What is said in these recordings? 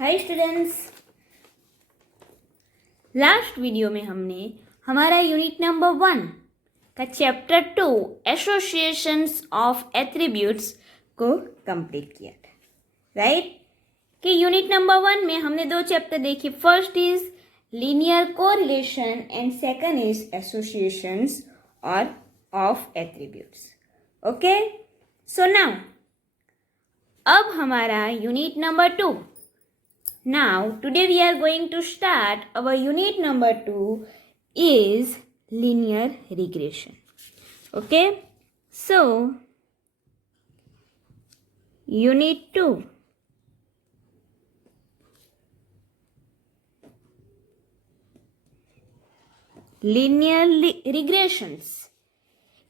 Hi students, last video में हमने हमारा यूनिट नंबर 1 का चैप्टर 2 एसोसिएशंस ऑफ एट्रीब्यूट्स को कंप्लीट किया था, राइट। कि यूनिट नंबर 1 में हमने दो चैप्टर देखे। First is linear correlation and second is associations और of attributes. Okay, so now अब हमारा unit number 2। Now, today we are going to start our unit number 2 is linear regression. Okay, so unit 2. Linear regressions.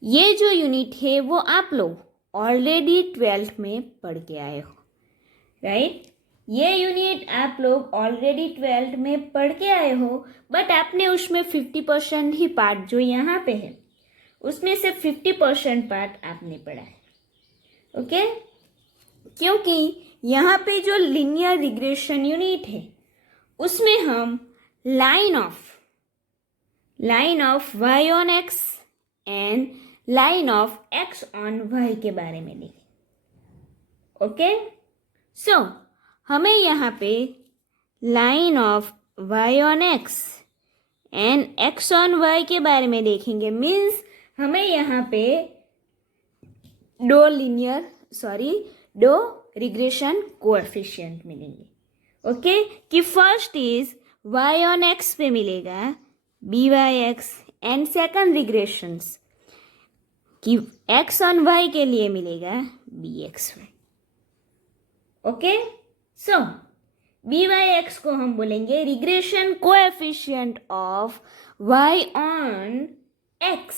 ये जो unit है वो आप लोग already 12th में पढ़ के आए हो, राइट। ये यूनिट आप लोग ऑलरेडी 12th में पढ़ के आए हो, बट आपने उसमें 50% ही पार्ट जो यहाँ पे है उसमें से 50% पार्ट आपने पढ़ा है। ओके, क्योंकि यहाँ पे जो लिनियर रिग्रेशन यूनिट है उसमें हम line of y on x and line of x on y के बारे में देखें। ओके, सो हमें यहाँ पे line of y on x and x on y के बारे में देखेंगे। मीन्स हमें यहाँ पे दो रिग्रेशन कोएफिशिएंट मिलेंगे। ओके, कि first is y on x पे मिलेगा by(x) एंड सेकंड रिग्रेशंस कि x ऑन y के लिए मिलेगा bxy। ओके, सो by(x) को हम बोलेंगे regression coefficient of y on x,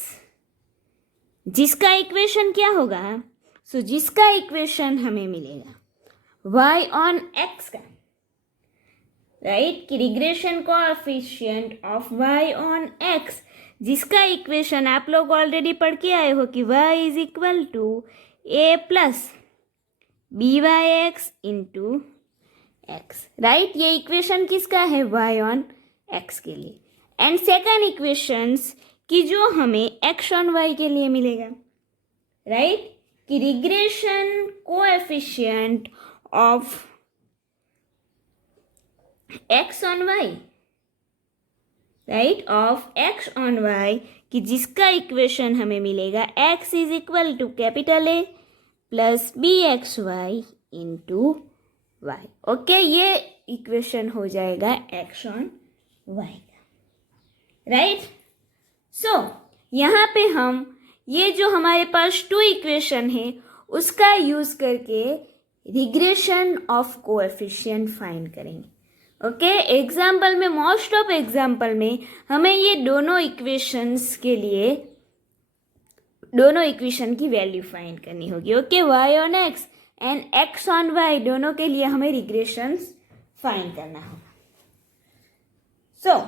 जिसका इक्वेशन क्या होगा? जिसका इक्वेशन हमें मिलेगा y ऑन x का, राइट, कि regression coefficient of y on x, जिसका इक्वेशन आप लोग ऑलरेडी पढ़ के आए हो कि y is equal to a plus by(x) into x, right. ये इक्वेशन किसका है? y ऑन x के लिए। एंड सेकंड इक्वेशंस कि जो हमें x ऑन y के लिए मिलेगा, राइट, कि regression coefficient of x on y, right, of x on y, कि जिसका इक्वेशन हमें मिलेगा x is equal to capital A plus bxy into y। Okay, ये इक्वेशन हो जाएगा x ऑन y का, राइट। सो यहाँ पे हम ये जो हमारे पास 2 इक्वेशन है उसका यूज करके रिग्रेशन ऑफ कोएफिशिएंट फाइंड करेंगे। ओके, एग्जाम्पल में, मोस्ट ऑफ एग्जाम्पल में हमें ये दोनों इक्वेशंस के लिए दोनों इक्वेशन की वैल्यू फाइंड करनी होगी। Okay, y on x and x on y दोनों के लिए हमें रिग्रेशंस फाइंड करना होगा। सो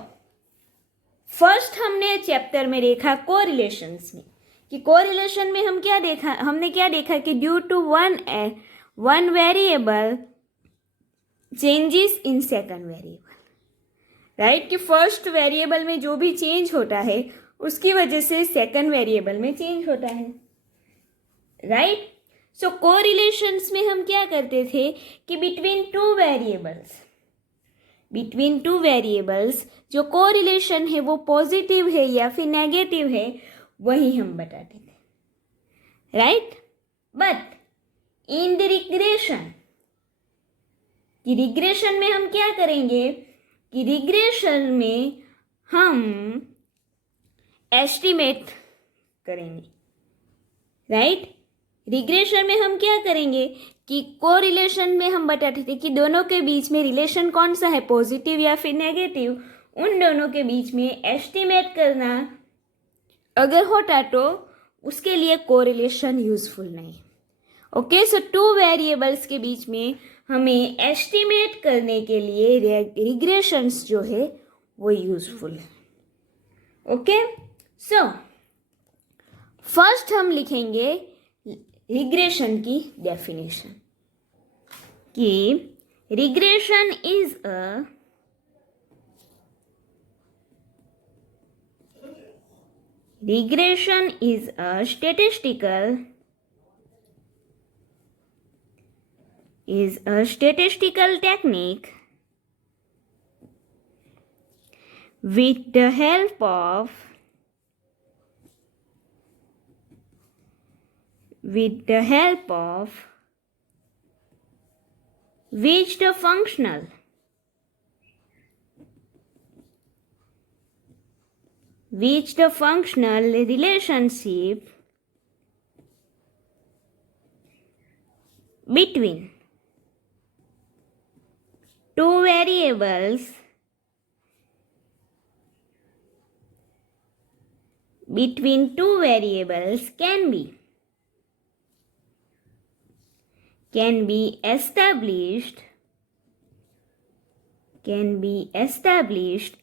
फर्स्ट हमने चैप्टर में देखा कोरिलेशंस में, कि कोरिलेशन में हमने क्या देखा कि due to one variable changes in second variable, right, कि फर्स्ट वेरिएबल में जो भी चेंज होता है उसकी वजह से सेकंड वेरिएबल में चेंज होता है, राइट। सो कोरिलेशंस में हम क्या करते थे कि बिटवीन टू वेरिएबल्स जो कोरिलेशन है वो पॉजिटिव है या फिर नेगेटिव है वही हम बताते थे, right. But in the regression में हम क्या करेंगे कि रिग्रेशन में हम एस्टिमेट करेंगे, राइट। रिग्रेशन में हम क्या करेंगे कि कोरिलेशन में हम बताते थे कि दोनों के बीच में रिलेशन कौन सा है, पॉजिटिव या फिर नेगेटिव, उन दोनों के बीच में एस्टिमेट करना अगर होता तो उसके लिए कोरिलेशन यूजफुल नहीं। ओके, सो 2 वेरिएबल्स के बीच में हमें एस्टिमेट करने के लिए रिग्रेशंस जो है वो यूजफुल है। ओके, सो फर्स्ट हम लिखेंगे रिग्रेशन की डेफिनेशन, कि Regression is a statistical technique with the help of which the functional relationship between two variables can be established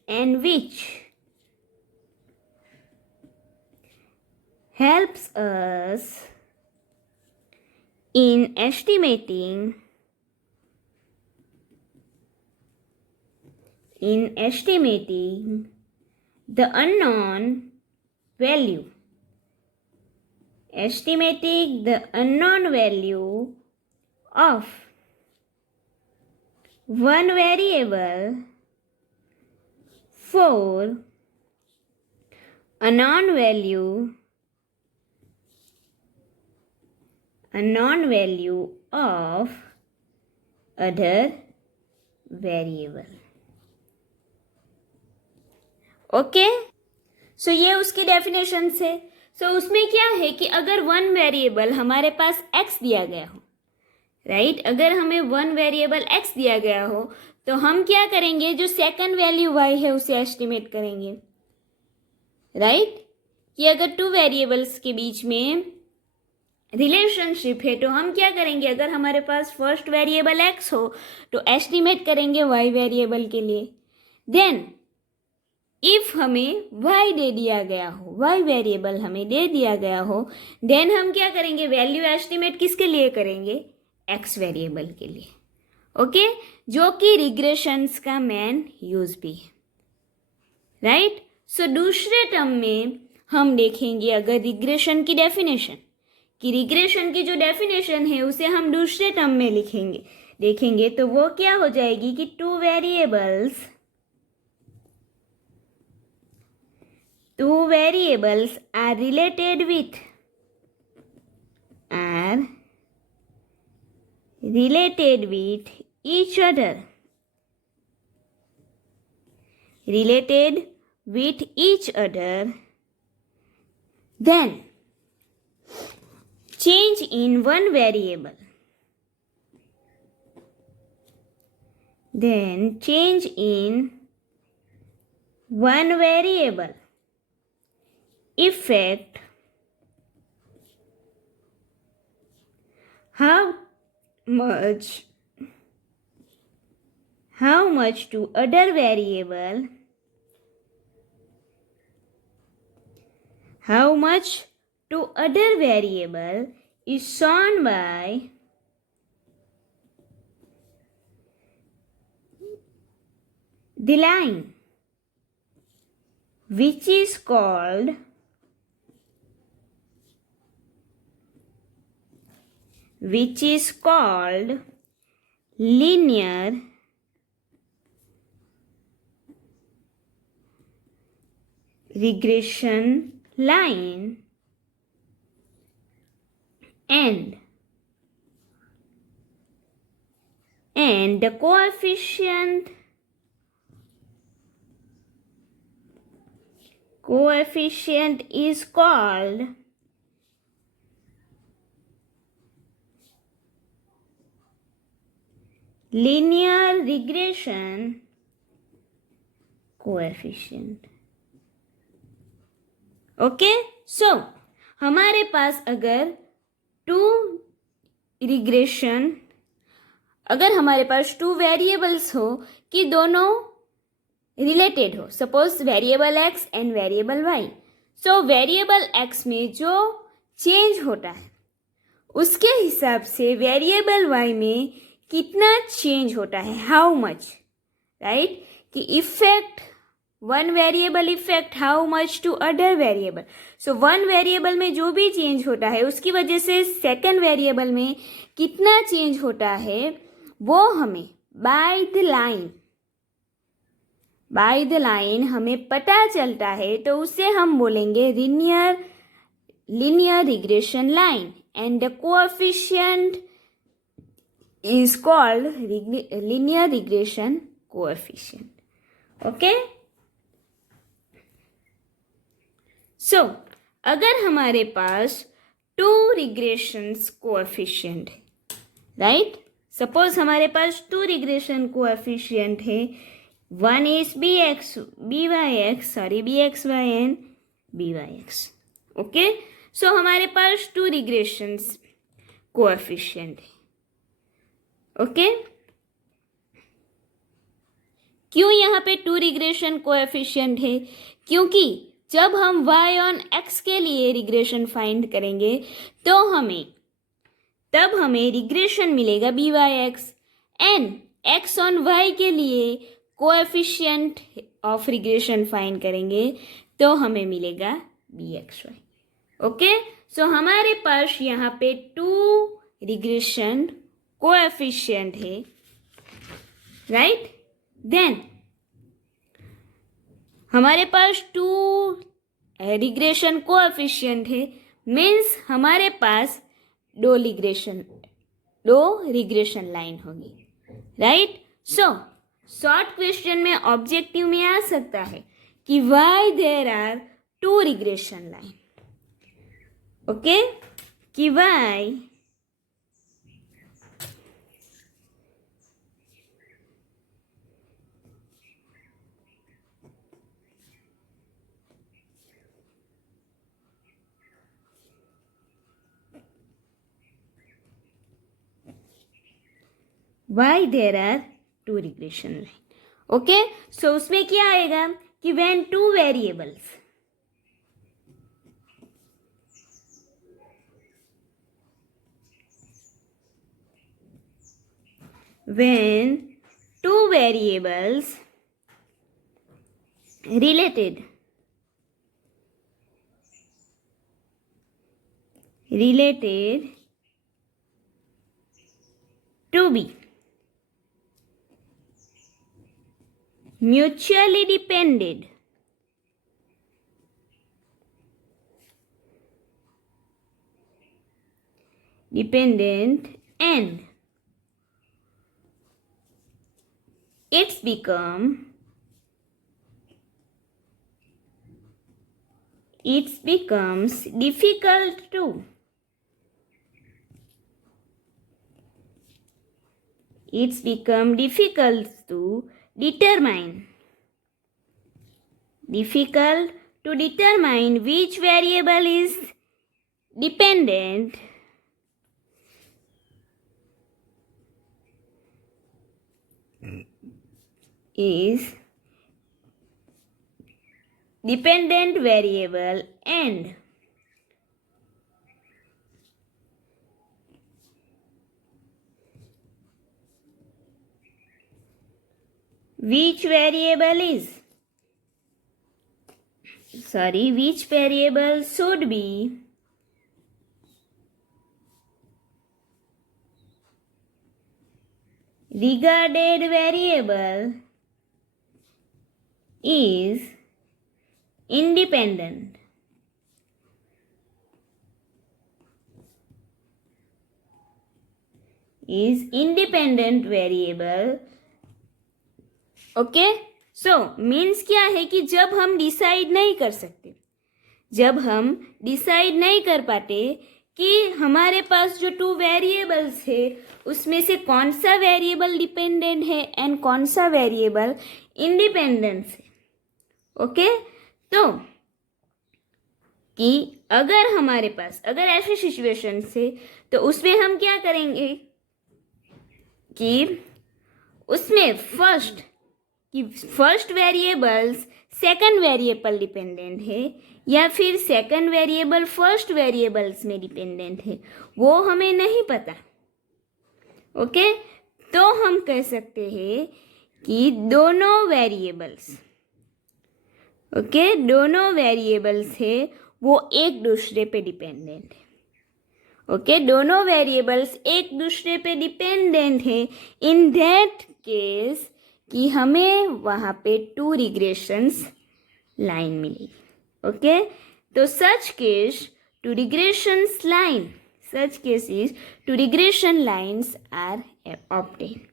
and which helps us in estimating the unknown value of one variable for a known value of other variable. Okay, so ये उसकी definition है. सो उसमें क्या है कि अगर one variable हमारे पास x दिया गया हो, राइट, अगर हमें वन वेरिएबल x दिया गया हो तो हम क्या करेंगे, जो सेकंड वैल्यू y है उसे एस्टिमेट करेंगे, राइट. कि अगर टू वेरिएबल्स के बीच में रिलेशनशिप है तो हम क्या करेंगे, अगर हमारे पास फर्स्ट वेरिएबल x हो तो एस्टिमेट करेंगे y वेरिएबल के लिए. देन इफ हमें y दे दिया गया हो, y वेरिएबल हमें दे दिया गया हो, देन हम क्या करेंगे, वैल्यू एस्टिमेट किसके लिए करेंगे, x वेरिएबल के लिए. ओके, जो कि रिग्रेशंस का मेन यूज भी है, राइट. सो दूसरे टर्म में हम देखेंगे, अगर रिग्रेशन की जो डेफिनेशन है उसे हम दूसरे टर्म में देखेंगे तो वो क्या हो जाएगी कि two variables are related with each other, then change in one variable affect how much to other variable is shown by the line which is called linear regression line, and the coefficient is called linear regression coefficient. Okay, so हमारे पास अगर two variables हो कि दोनों related हो, suppose variable x and variable y. So variable x में जो change होता है उसके हिसाब से वेरिएबल y में कितना चेंज होता है, हाउ मच, राइट, कि effect one variable effect how much to other variable. So one variable में जो भी चेंज होता है उसकी वजह से सेकंड वेरिएबल में कितना चेंज होता है वो हमें बाय द लाइन हमें पता चलता है, तो उसे हम बोलेंगे linear regression line, and the coefficient is called linear regression coefficient. Okay, so अगर हमारे पास 2 रिग्रेशंस कोएफिशिएंट है, राइट, सपोज हमारे पास 2 रिग्रेशन कोएफिशिएंट है, one is bxy and byx. Okay, so हमारे पास 2 रिग्रेशंस कोएफिशिएंट है. ओके, क्यों यहाँ पे 2 रिग्रेशन कोएफिशिएंट है? क्योंकि जब हम y ऑन x के लिए रिग्रेशन फाइंड करेंगे तो तब हमें रिग्रेशन मिलेगा byx, and x on y के लिए कोएफिशिएंट ऑफ रिग्रेशन फाइंड करेंगे तो हमें मिलेगा bxy. ओके, सो हमारे पास यहाँ पे 2 रिग्रेशन कोएफिशिएंट है, राइट. देन हमारे पास 2 रिग्रेशन कोएफिशिएंट है, मीन्स हमारे पास 2 रिग्रेशन लाइन होगी, राइट. सो शॉर्ट क्वेश्चन में ऑब्जेक्टिव में आ सकता है कि why there are 2 regression line. Okay, कि why there are 2 regression line. Okay, so उसमें क्या आएगा कि when 2 variables related to be mutually dependent and it becomes difficult to determine which variable is dependent variable and which variable should be regarded variable is independent. Variable. Okay, so means क्या है कि जब हम decide नहीं कर पाते कि हमारे पास जो 2 वेरिएबल्स है उसमें से कौन सा वेरिएबल डिपेंडेंट है एंड कौन सा वेरिएबल इंडिपेंडेंट है. ओके, तो कि अगर ऐसी सिचुएशन से तो उसमें हम क्या करेंगे कि उसमें first variables second variable dependent है या फिर सेकंड वेरिएबल फर्स्ट वेरिएबल्स में डिपेंडेंट है, वो हमें नहीं पता. ओके, तो हम कह सकते हैं कि दोनों वेरिएबल्स, ओके, दोनों वेरिएबल्स है वो एक दूसरे पे डिपेंडेंट है। ओके, दोनों वेरिएबल्स एक दूसरे पे डिपेंडेंट है। इन दैट केस कि हमें वहाँ पे 2 रिग्रेशंस लाइन मिलेगी। ओके, तो such case 2 regressions line, such cases 2 regression lines are obtained.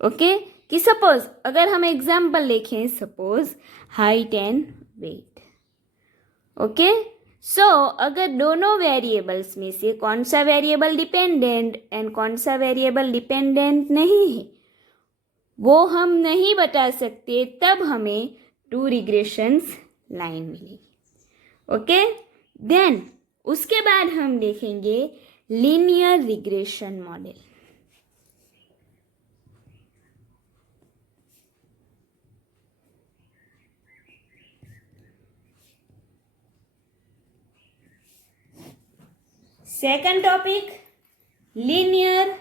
Okay, कि सपोज अगर हम एग्जाम्पल देखें, suppose height and weight. Okay, so अगर दोनों वेरिएबल्स में से कौन सा वेरिएबल डिपेंडेंट एंड कौन सा वेरिएबल डिपेंडेंट नहीं है वो हम नहीं बता सकते, तब हमें 2 रिग्रेशंस लाइन मिलेगी। ओके, देन उसके बाद हम देखेंगे linear regression model. Second topic, linear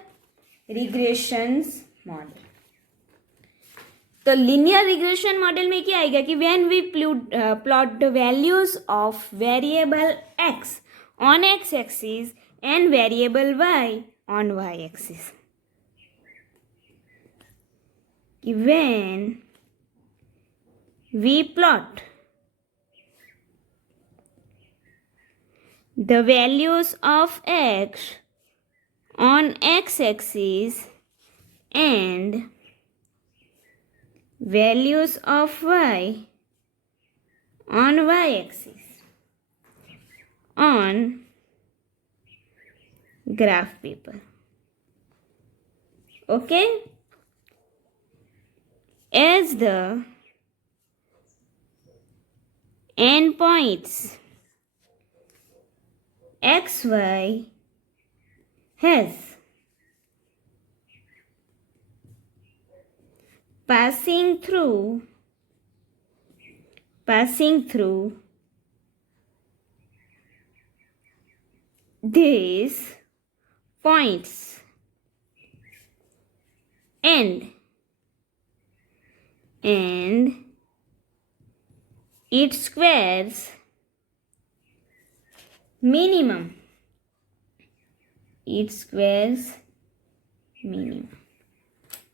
regressions model. तो लीनियर रिग्रेशन मॉडल में क्या आएगा कि when we plot the values of variable X on X axis and variable y on y axis. When we plot the values of x on x axis and values of y on y axis on graph paper. Okay, as the endpoints xy has passing through these points and its squares minimum,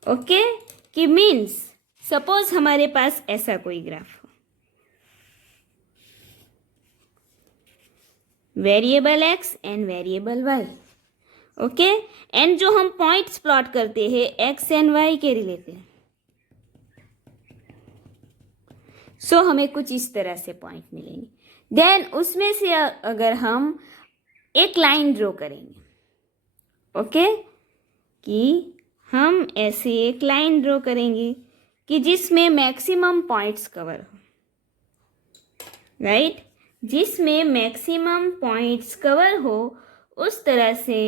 okay, कि means suppose हमारे पास ऐसा कोई graph हो, variable X and variable Y. Okay, and जो हम points plot करते हैं एक्स एंड वाई के रिलेटेड, सो हमें कुछ इस तरह से पॉइंट मिलेंगे। देन उसमें से अगर हम एक लाइन ड्रॉ करेंगे, ओके, कि हम ऐसे एक लाइन ड्रॉ करेंगे कि जिसमें मैक्सिमम पॉइंट्स कवर हो, राइट, जिसमें मैक्सिमम पॉइंट्स कवर हो उस तरह से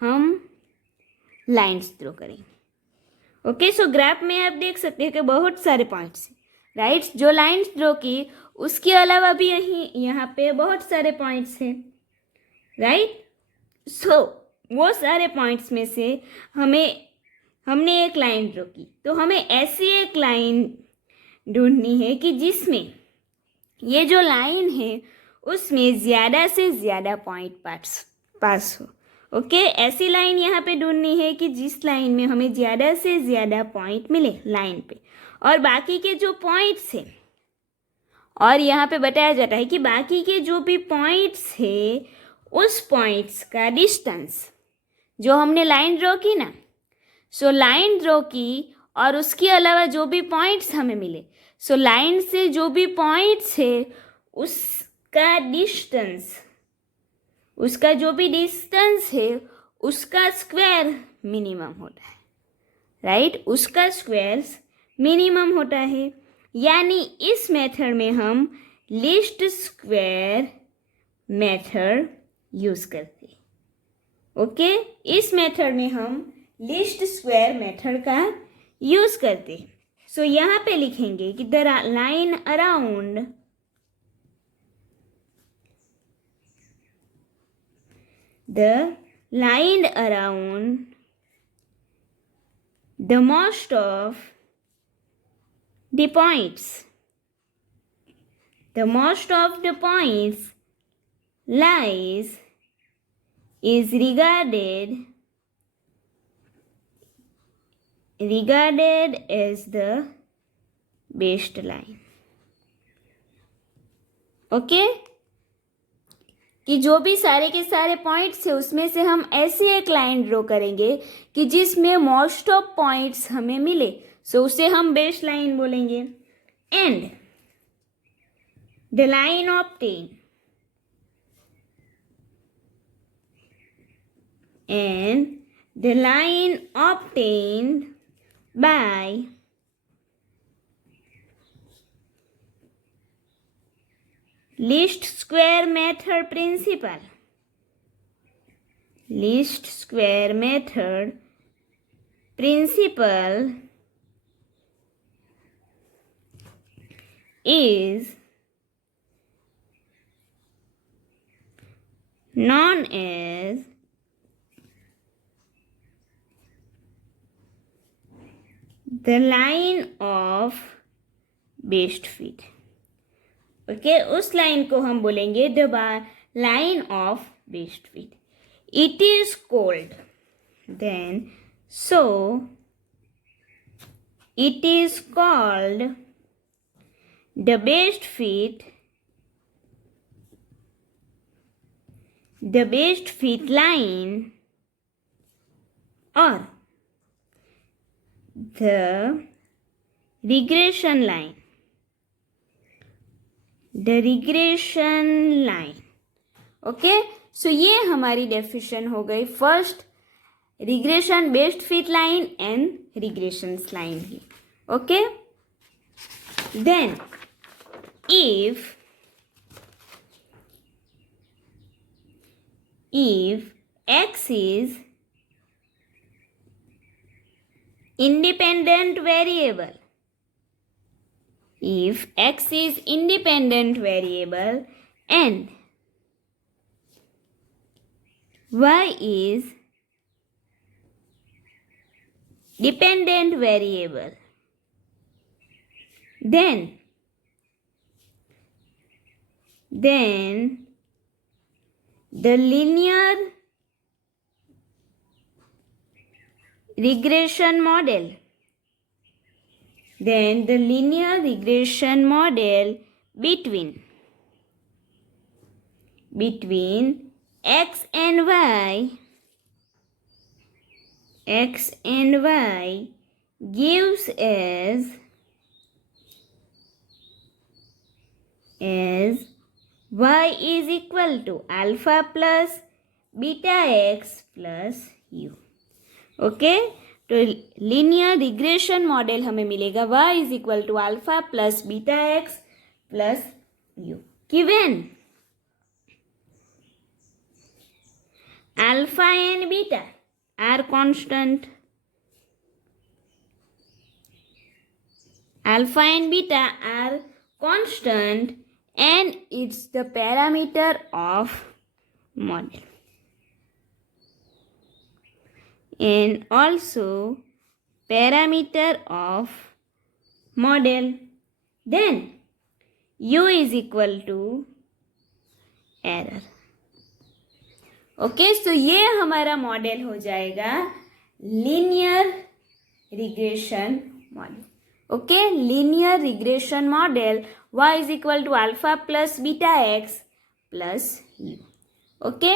हम लाइंस ड्रॉ करेंगे। ओके, सो ग्राफ में आप देख सकते हैं कि बहुत सारे पॉइंट्स हैं, राइट, जो लाइंस ड्रॉ की उसके अलावा भी यहाँ पे बहुत सारे पॉइंट्स हैं, राइट। सो वो सारे पॉइंट्स में से हमने एक लाइन ड्रॉ की, तो हमें ऐसी एक लाइन ढूंढनी है कि जिसमें ये जो लाइन है उसमें ज़्यादा से ज़्यादा पॉइंट पास हो। ओके, ऐसी लाइन यहाँ पे ढूंढनी है कि जिस लाइन में हमें ज़्यादा से ज़्यादा पॉइंट मिले लाइन पे, और बाकी के जो पॉइंट्स हैं, और यहाँ पे बताया जाता है कि बाकी के जो भी पॉइंट्स है उस पॉइंट्स का डिस्टेंस, जो हमने लाइन ड्रॉ की ना, सो लाइन ड्रॉ की और उसके अलावा जो भी पॉइंट्स हमें मिले, सो लाइन से जो भी पॉइंट्स है उसका डिस्टेंस, उसका जो भी डिस्टेंस है उसका स्क्वायर मिनिमम होता है, राइट, उसका स्क्वायर मिनिमम होता है। यानी इस मेथड में हम लीस्ट स्क्वायर मेथड यूज़ करते हैं। ओके, इस मेथड में हम लीस्ट स्क्वायर मेथड का यूज़ करते हैं। सो यहाँ पे लिखेंगे कि the line around the most of the points. The most of the points lies is regarded as the best line. Okay कि जो भी सारे के सारे पॉइंट्स है उसमें से हम ऐसी एक लाइन ड्रॉ करेंगे कि जिसमें मोस्ट ऑफ पॉइंट्स हमें मिले, सो उसे हम बेस्ट लाइन बोलेंगे. And the line obtain by least square method principle. Least square method principle is known as the line of best fit. Okay उस लाइन को हम बोलेंगे the line of best fit. It is called then so it is called the best fit line or the regression line. The regression line. Okay so ये हमारी definition हो गई first regression best fit line and regression line की. Okay then if x is independent variable, if x is independent variable and y is dependent variable, then the linear regression model between x and y gives as y is equal to alpha plus beta x plus u. Okay तो linear regression model हमें मिलेगा y is equal to alpha plus beta X plus U. Given alpha and beta are constant, alpha and beta are constant and it's the parameter of model, and also parameter of model. Then u is equal to error. Okay so ये हमारा model हो जाएगा linear regression model. Okay linear regression model y is equal to alpha plus beta X plus U. Okay